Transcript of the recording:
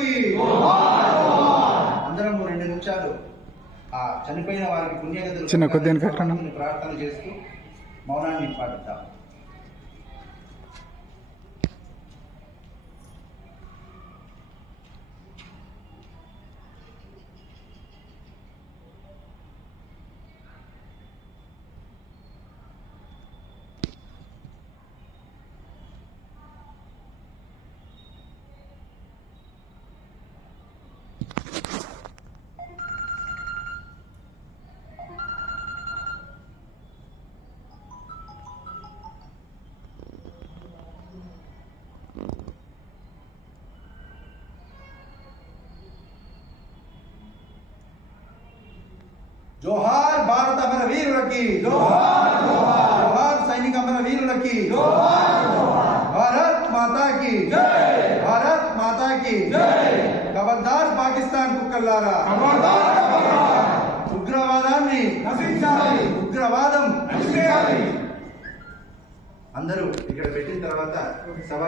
వీరులకి అందరం 2 నిమిషాలు ఆ చనిపోయిన వారికి పుణ్యగతులు ప్రార్థన చేస్తూ మౌనాన్ని పాటిద్దాం. జోహార్ భారత అమర వీరులకి, జోహార్ జోహార్ సైనిక అమర వీరులకి, భారత్ మాతాకి జై, భారత్ మాతాకి జై. ఖబర్దార్ పాకిస్తాన్ కుక్కల్లారా, ఉగ్రవాదాన్ని నశించాలి, ఉగ్రవాదం నశించాలి. అందరూ ఇక్కడ పెట్టిన తర్వాత సభ